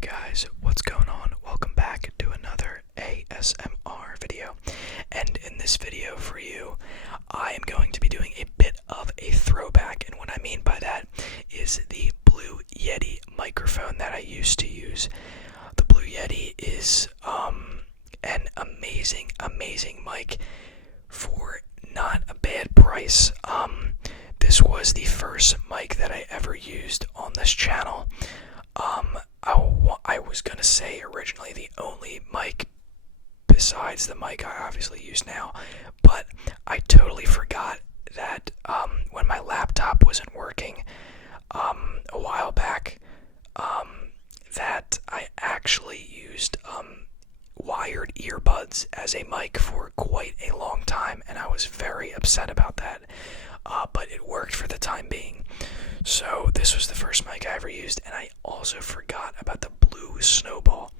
Guys, what's going on? Welcome back to another ASMR video. And in this video for you, I am going to be doing a bit of a throwback. And what I mean by that is the Blue Yeti microphone that I used to use. The Blue Yeti is an amazing mic for not a bad price. This was the first mic that I ever used on this channel. I was gonna say originally the only mic besides the mic I obviously use now, but I totally forgot that when my laptop wasn't working a while back, that I actually used wired earbuds as a mic for quite a long time, and I was very upset about that, but it worked for the time being. So this was the first mic I ever used, and I also forgot about the Blue Snowball.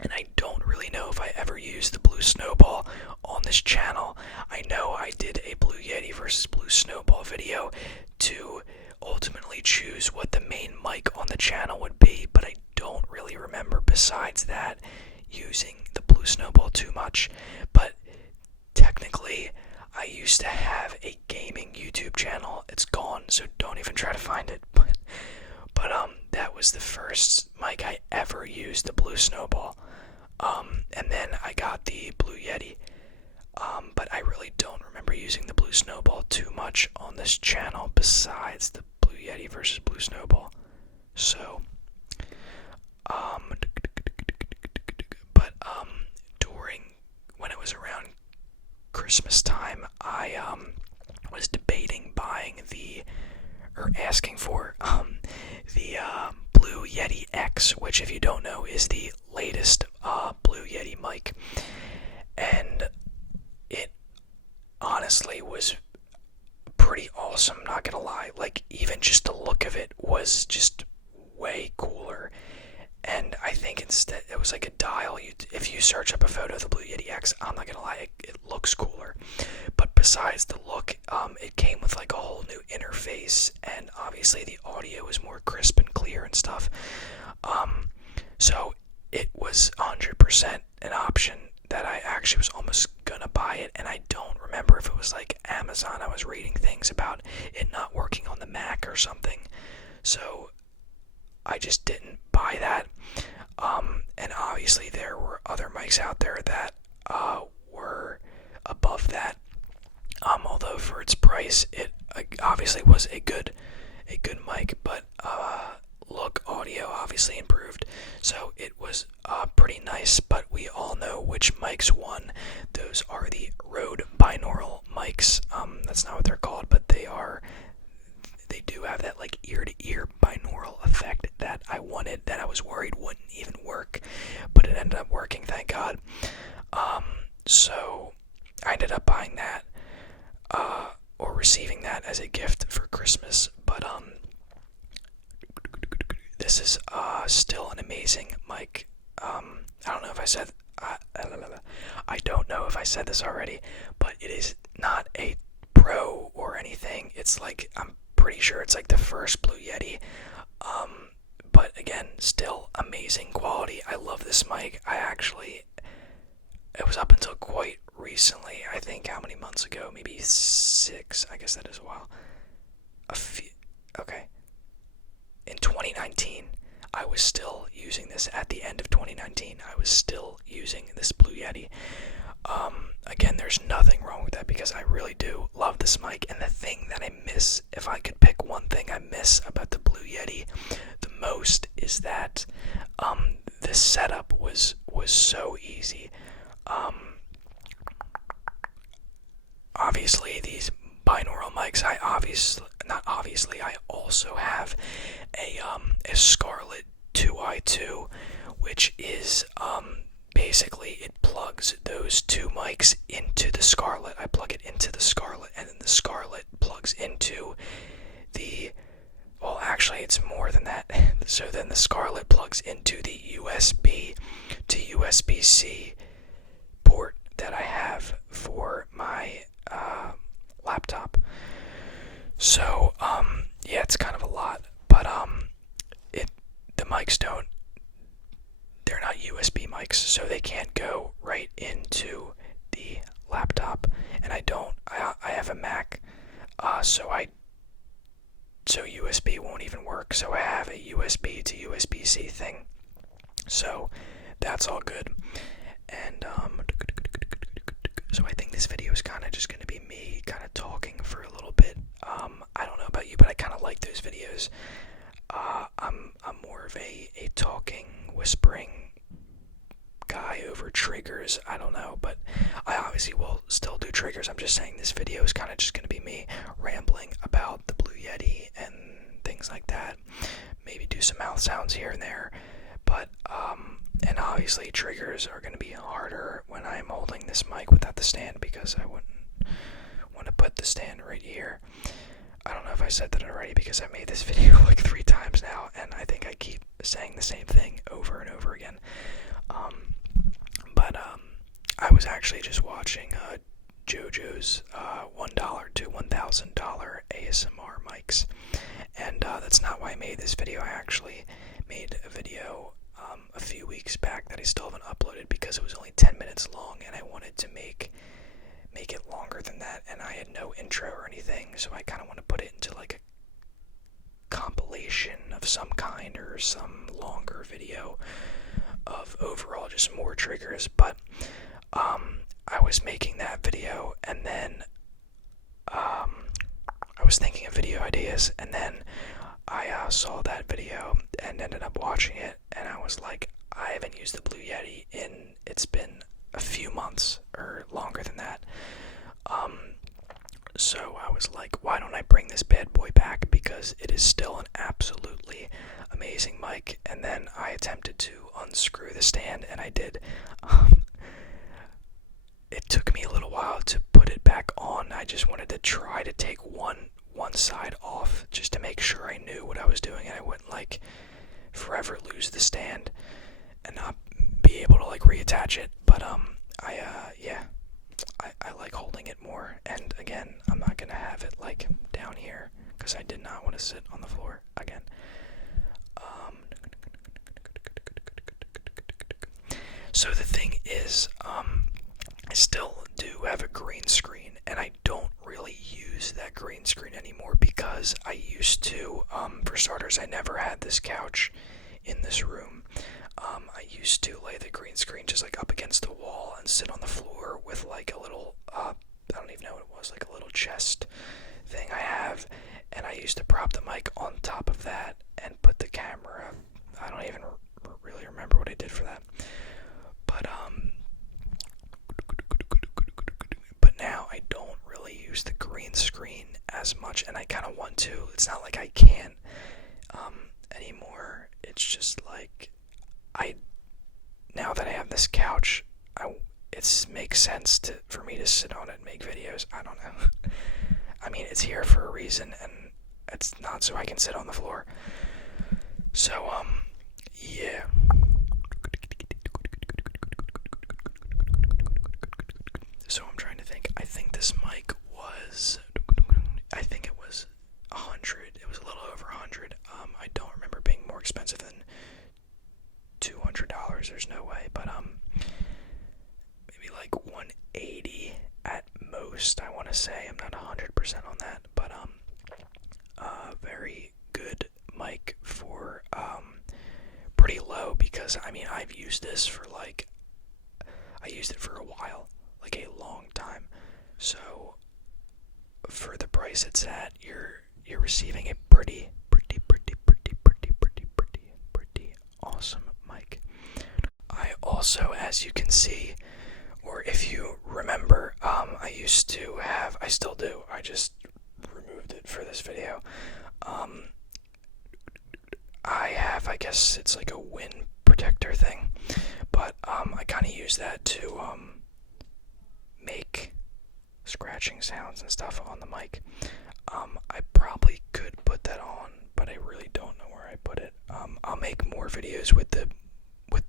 And I don't really know if I ever used the Blue Snowball on this channel. I know I did a Blue Yeti versus Blue Snowball video to ultimately choose what the main mic on the channel would be, but I don't really remember besides that using the Blue Snowball too much. But technically, I used to have a gaming YouTube channel. It's gone, so don't even try to find it. But that was the first mic I ever used, the Blue Snowball. And then I got the Blue Yeti. But I really don't remember using the Blue Snowball too much on this channel besides the Blue Yeti versus Blue Snowball. So, but during when it was around Christmas time, I was debating buying asking for the Blue Yeti X, which, if you don't know, is the latest Blue Yeti mic, and it honestly was pretty awesome, not gonna lie. Like, even just the look of it was just way cooler. And I think instead it was like a dial. If you search up a photo of the Blue Yeti X, I'm not gonna lie, it looks cooler. But besides the look, it came with like a whole new interface, and obviously the audio is more crisp and clear and stuff. So it was 100% an option that I actually was almost gonna buy it, and I don't remember if it was like Amazon. I was reading things about it not working on the Mac or something. So I just didn't buy that. And obviously there were other mics out there that were above that. Although for its price, it obviously was a good mic, but look, audio obviously improved. So it was pretty nice, but we all know which mics won. Those are the Rode binaural mics. That's not what they're called, but they do have that like ear-to-ear binaural effect that I wanted, that I was worried wouldn't even work, but it ended up working, thank God. So I ended up buying that, or receiving that as a gift for Christmas. But this is still an amazing mic. I don't know if I said I don't know if I said this already, but it is not a Pro or anything. It's like, I'm pretty sure it's like the first Blue Yeti. But again, still amazing quality. I love this mic. It was up until quite recently, I think, how many months ago? Maybe 6, I guess that is a while. Okay. In 2019, I was still using this. At the end of 2019, I was still using this Blue Yeti. Again, there's nothing wrong with that because I really do love this mic. And the thing that I miss, if I could pick one thing I miss about the Blue Yeti the most, is that the setup was so easy. Obviously, these binaural mics, I also have a Scarlett 2i2, which is basically, it plugs those two mics into the Scarlett. I plug it into the Scarlett, and then the Scarlett plugs into the, well, actually it's more than that. So then the Scarlett plugs into the USB to USB-C port that I have for my laptop. So yeah, it's kind of a lot, but the mics don't mics so they can't go right into the laptop, and I have a Mac, so USB won't even work, so I have a USB to USB-C thing, so that's all good. And so I think this video is kind of just going to be me kind of talking for a little bit. I don't know about you, but I kind of like those videos. I'm more of a talking, whispering guy over triggers. I don't know, but I obviously will still do triggers. I'm just saying this video is kind of just going to be me rambling about the Blue Yeti and things like that. Maybe do some mouth sounds here and there, but and obviously triggers are going to be harder when I'm holding this mic without the stand, because I wouldn't want to put the stand right here. I don't know if I said that already, because I made this video like 3 times now, and I think I keep saying the same thing over and over again. But I was actually just watching JoJo's $1 to $1,000 ASMR mics, and that's not why I made this video. I actually made a video a few weeks back that I still haven't uploaded because it was only 10 minutes long, and I wanted to make it longer than that, and I had no intro or anything, so I kind of want to put it into like a compilation of some kind, or some longer video of overall just more triggers. But I was making that video, and then I was thinking of video ideas, and then I saw that video and ended up watching it, and I was like, I haven't used the Blue Yeti it's been a few months or longer than that. So I was like, why don't I bring this bad boy back, because it is still an absolutely amazing mic. And then I attempted to unscrew the stand, and I did. It took me a little while to put it back on. I just wanted to try to take one side off just to make sure I knew what I was doing, and I wouldn't like forever lose the stand and not be able to like reattach it. But I like holding it more, and again, I'm not gonna have it like down here because I did not want to sit on the floor again. So the thing is, I still do have a green screen, and I don't really use that green screen anymore, because I used to, for starters, I never had this couch in this room. I used to lay the green screen just like up against the wall and sit on the floor with like a little, I don't even know what it was, like a little chest thing I have, and I used to prop the mic on top of that and put the camera. I don't even really remember what I did for that, but now I don't really use the green screen as much, and I kind of want to. It's not like I can't anymore. It's just like now that I have this couch, it makes sense for me to sit on it and make videos. I don't know. I mean, it's here for a reason, and it's not so I can sit on the floor. So, yeah. So I'm trying to think. I think this mic was, I think it was 100. It was a little over 100. I don't remember it being more expensive than $200. There's no way, but maybe like 180 at most, I want to say. I'm not 100% on that, but very good mic for pretty low, because I mean, I've used this for like, I used it for a while, like a long time. So for the price it's at, you're receiving a pretty awesome mic. I also, as you can see, or if you remember, I used to have, I still do, I just removed it for this video. I have, I guess it's like a wind protector thing, but I kind of use that to make scratching sounds and stuff on the mic. I probably could put that on, but I really don't know where I put it. I'll make more videos with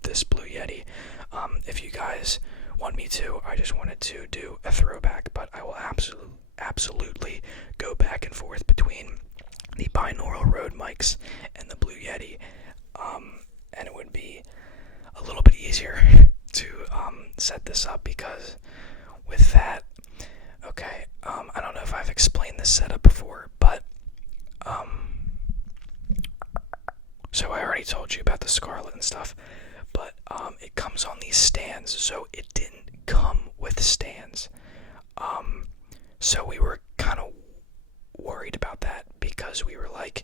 this Blue Yeti. If you guys want me to, I just wanted to do a throwback, but I will absolutely go back and forth between the binaural Rode mics and the Blue Yeti, and it would be a little bit easier it and stuff. But it comes on these stands, so it didn't come with stands. So we were kind of worried about that, because we were like,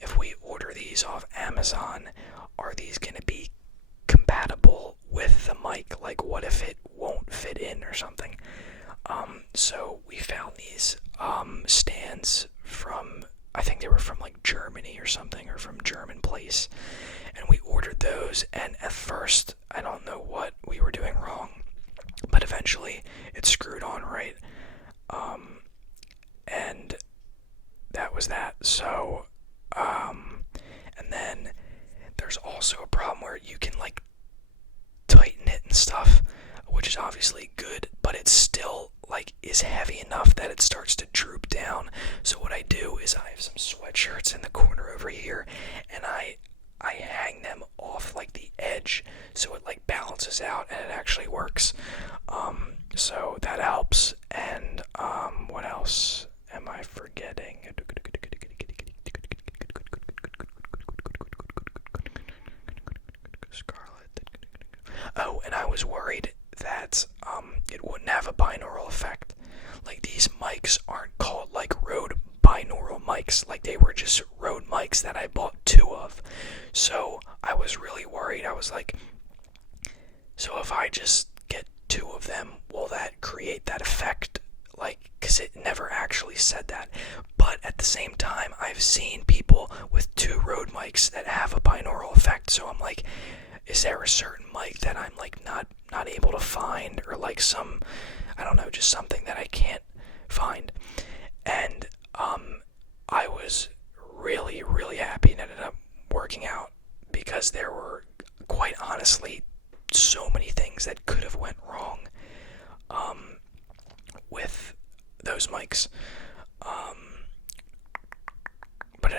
if we order these off Amazon, are these going to be compatible with the mic? Like, what if it won't fit in or something? So we found these stands from, I think they were from like Germany or something, or from German place, and we ordered those. And at first, I don't know what we were doing wrong, but eventually it screwed on right. And that was that. So, and then there's also a problem where you can like tighten it and stuff, which is obviously good, but it's still like is heavy enough that it starts to droop down. So what I do is I have some sweatshirts in the corner over here, and I hang them off like the edge, so it like balances out and it actually works. So that helps. And what else am I forgetting? Scarlet. Oh, and I was worried that it wouldn't have a binaural effect. Like, these mics aren't called like Rode binaural mics, like they were just Rode mics that I bought 2 of. So I was really worried. I was like, so if I just get 2 of them, will that create that effect? Like, because it never actually said that. But at the same time, I've seen people with 2 Rode mics that have a binaural effect. So I'm like, is there a certain mic that I'm like not able to find, or like some, I don't know, just something that I can't find? And I was really, really happy it ended up working out, because there were, quite honestly, so many things that could have went wrong with those mics. But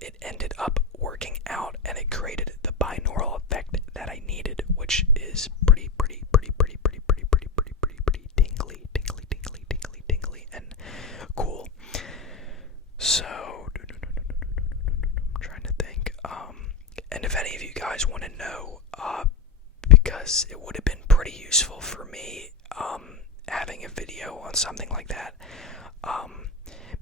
it ended up working out, and it created the binaural effect that I needed, which is pretty tingly, and cool. So, I'm trying to think. And if any of you guys want to know, because it would have been pretty useful for me, having a video on something like that.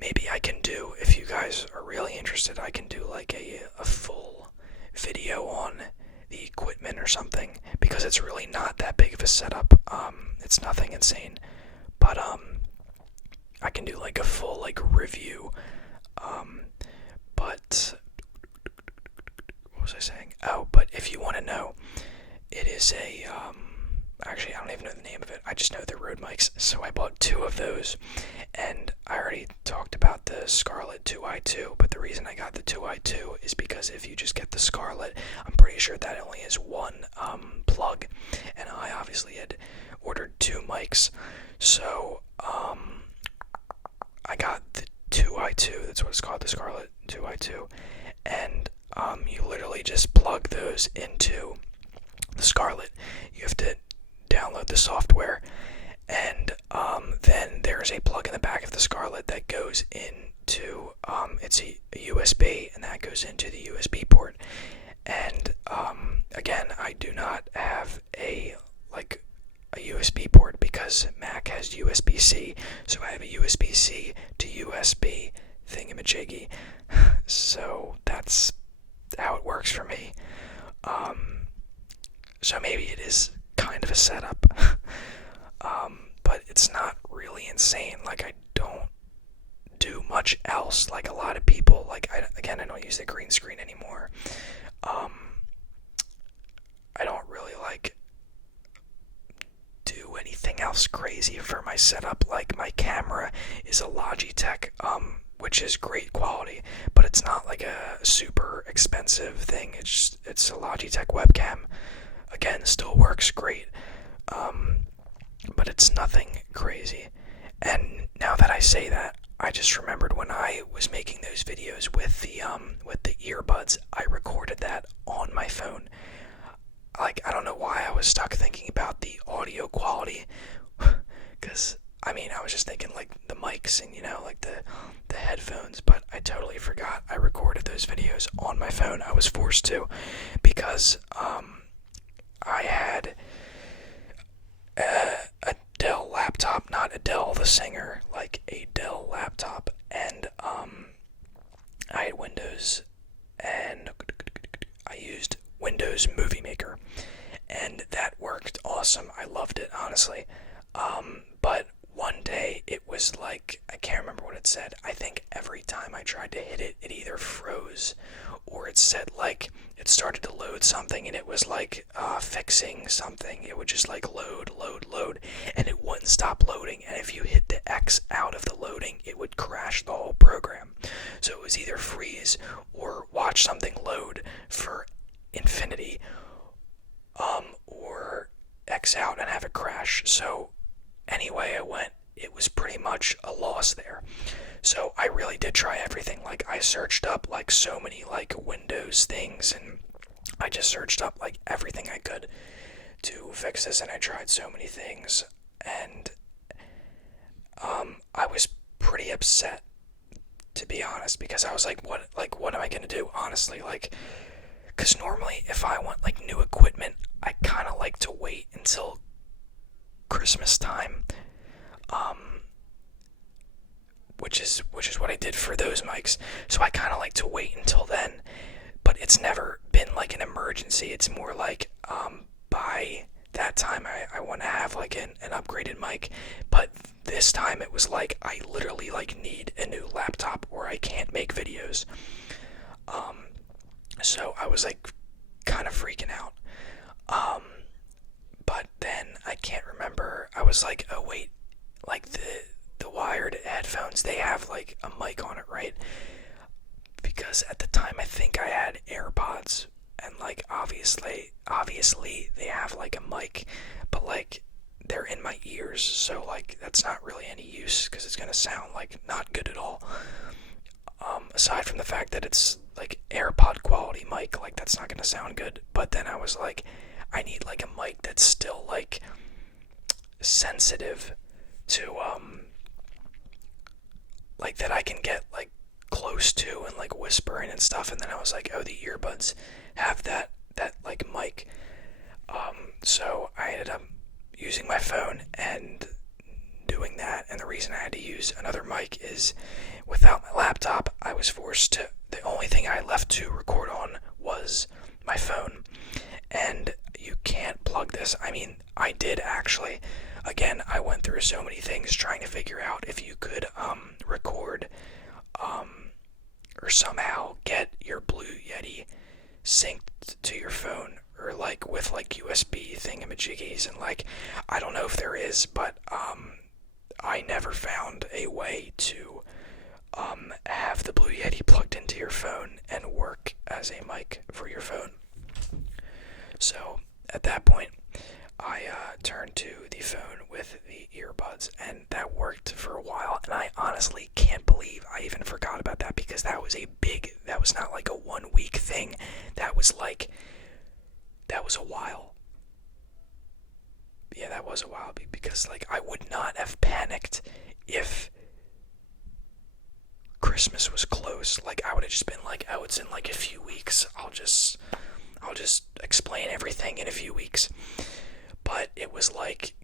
Maybe I can do, if you guys are really interested, I can do like a full video on the equipment or something, because it's really not that big of a setup. It's nothing insane, but I can do like a full like review. But what was I saying? Oh, but if you want to know, it is a actually, I don't even know the name of it. I just know they're Rode mics. So I bought 2 of those, and I already talked about the Scarlett 2i2, but the reason I got the 2i2 is because if you just get the Scarlett, I'm pretty sure that only has 1 plug, and I obviously had ordered 2 mics. So I got the 2i2, that's what it's called, the Scarlett 2i2, and you literally just plug those into the Scarlett. You have to download the software, and then there's a plug in the back of the Scarlett that goes into it's a USB, and that goes into the USB port. And again, I do not have a USB port, because Mac has USB-C, so I have a USB-C to USB thingamajiggy. So that's how it works for me. So maybe it is kind of a setup, but it's not really insane. Like, I don't do much else like a lot of people. Like, I don't use the green screen anymore. I don't really like do anything else crazy for my setup. Like, my camera is a Logitech, which is great quality, but it's not like a super expensive thing. It's a Logitech webcam. Again, still works great, but it's nothing crazy. And now that I say that, I just remembered when I was making those videos with the earbuds, I recorded that on my phone. Like, I don't know why I was stuck thinking about the audio quality, because I was just thinking like the mics and like the headphones, but I totally forgot I recorded those videos on my phone. I was forced to because I had a Dell laptop, not Adele the singer, like a Dell laptop, and I had Windows, and I used Windows Movie Maker, and that worked awesome. I loved it, honestly. But one day it was like, I can't remember what it said. I think every time I tried to hit it, it either froze or it said like it started to load something, and it was like fixing something. It would just like load, and it wouldn't stop loading. And if you hit the X out of the loading, it would crash the whole program. So it was either freeze or watch something load for infinity, or X out and have it crash. So anyway, it was pretty much a loss there. So I really did try everything. Like, I searched up like so many like Windows things, and I just searched up like everything I could to fix this, and I tried so many things, and I was pretty upset, to be honest, because I was like, what am I gonna do, honestly? Like, because normally if I want like new equipment, I kind of like to wait until Christmas time, which is what I did for those mics. So I kind of like to wait until then, but it's never been like an emergency. It's more like by that time I want to have like an upgraded mic. But this time it was like I literally like need a new laptop or I can't make videos. So I was like kind of freaking out. But then I can't remember. I was like, oh wait, like the wired headphones, they have like a mic on it, right? Because at the time I think I had AirPods, and like obviously they have like a mic, but like they're in my ears, so like that's not really any use because it's gonna sound like not good at all. Aside from the fact that it's like AirPod quality mic, like that's not gonna sound good. But then I was like, I need like a mic that's still like sensitive to like that I can get like close to and like whispering and stuff. And then I was like, oh, the earbuds have that like mic. So I ended up using my phone and doing that. And the reason I had to use another mic is without my laptop, I was forced to, the only thing I left to record on was my phone. And you can't plug this. I mean, I did actually. Again, I went through so many things trying to figure out if you could record or somehow get your Blue Yeti synced to your phone, or like with like USB thingamajiggies, and like I don't know if there is, but I never found a way to have the Blue Yeti plugged into your phone and work as a mic for your phone. So at that point, I turned to the phone with the earbuds, and that worked for a while. And I honestly can't believe I even forgot about that, because that was not like a 1 week thing. That was a while. Yeah, that was a while, because like I would not have panicked if Christmas was close. Like I would have just been like, oh, it's in like a few weeks. I'll just explain everything in a few weeks. But it was like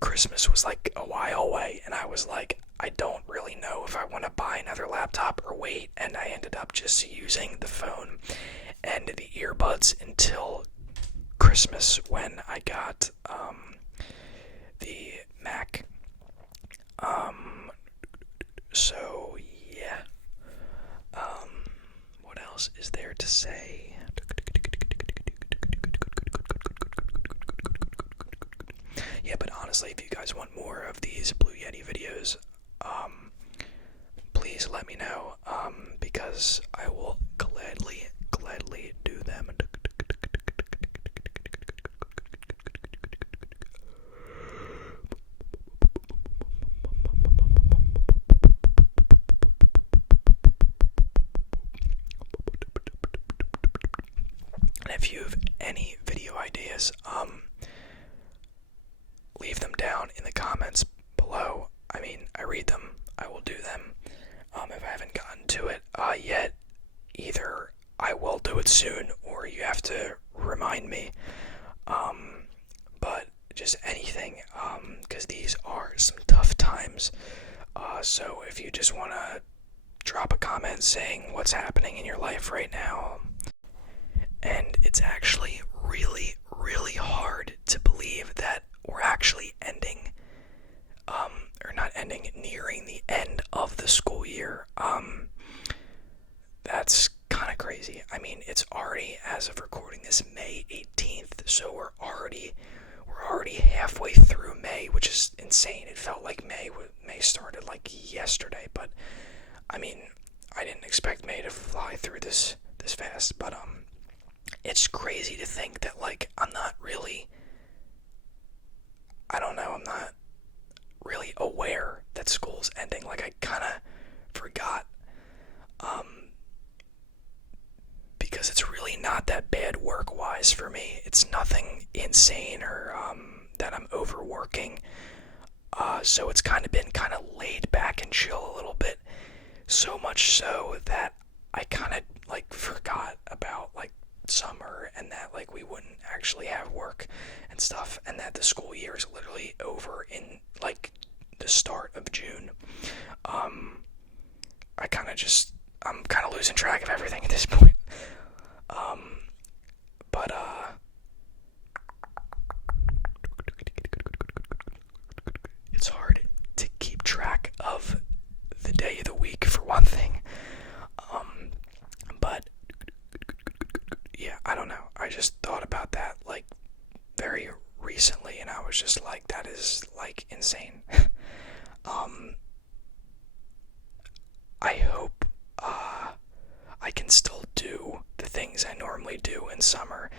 Christmas was like a while away, and I was like, I don't really know if I want to buy another laptop or wait. And I ended up just using the phone and the earbuds until Christmas, when I got the Mac. So yeah. What else is there to say? Yeah, but honestly, if you guys want more of these Blue Yeti videos, please let me know, because I will gladly do them. And if you have any video ideas, leave them down in the comments below. I mean, mean, I read them, I will do them. If I haven't gotten to it yet, either I will do it soon or you have to remind me. But just anything, because these are some tough times. So if you just want to drop a comment saying what's happening in your life right now. And it's actually really, really hard to believe that we're actually ending, or not ending, nearing the end of the school year. That's kind of crazy. I mean, it's already, as of recording this, May 18th, so we're already halfway through May, which is insane. It felt like May started like yesterday, but I mean, I didn't expect May to fly through this fast, but it's crazy to think that like I'm not really aware that school's ending. Like I kind of forgot, because it's really not that bad work-wise for me. It's nothing insane or that I'm overworking. So it's kind of been kind of laid back and chill a little bit. So much so that I kind of like forgot about like summer and that like we wouldn't actually have work and stuff, and that the school year is literally over in like the start of June. I'm kind of losing track of everything at this point. But it's hard to keep track of the day of the week for one thing. But yeah, I don't know. I just thought about that like very recently, and I was just like, that is like insane. I hope I can still do the things I normally do in summer.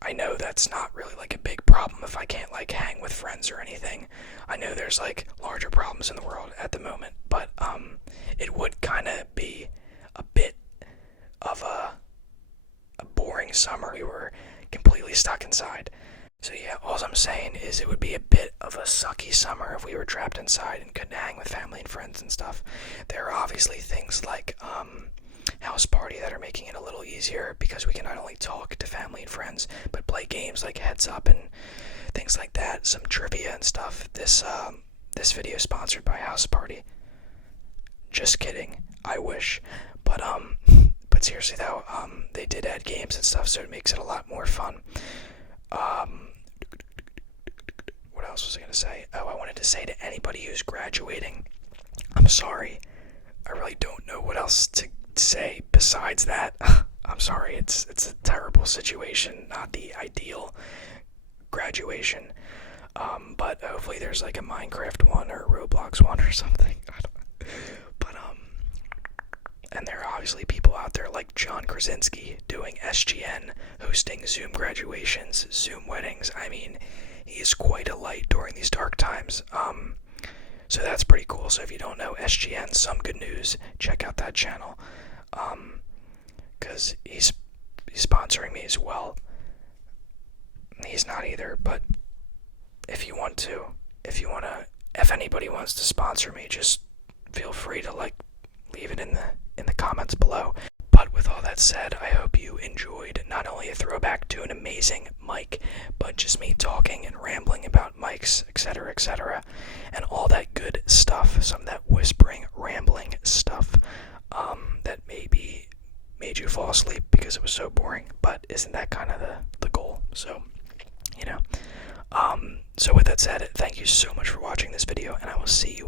I know that's not really like a big problem if I can't like hang with friends or anything. I know there's like larger problems in the world at the moment, but it would kind of be a bit of a boring summer. We were completely stuck inside. So yeah, all I'm saying is it would be a bit of a sucky summer if we were trapped inside and couldn't hang with family and friends and stuff. There are obviously things like house party that are making it a little easier, because we can not only talk to family and friends but play games like Heads Up and things like that, some trivia and stuff. This video is sponsored by House Party. Just kidding. I wish. But seriously though, they did add games and stuff, so it makes it a lot more fun. What else was I going to say? Oh, I wanted to say to anybody who's graduating, I'm sorry. I really don't know what else to say besides that. I'm sorry, it's a terrible situation, not the ideal graduation. But hopefully there's like a Minecraft one or a Roblox one or something. But and there are obviously people out there like John Krasinski doing SGN, hosting Zoom graduations, Zoom weddings. I mean, he is quite a light during these dark times. So that's pretty cool. So if you don't know SGN, Some Good News, check out that channel. Because he's sponsoring me as well. He's not either, but if anybody wants to sponsor me, just feel free to like leave it in the comments below. But with all that said, I hope you enjoyed not only a throwback to an amazing mic, but just me talking and rambling about mics, etc., and all that good stuff, some of that whispering, rambling stuff that maybe made you fall asleep because it was so boring. But isn't that kind of the goal? So, you know. So with that said, thank you so much for watching this video, and I will see you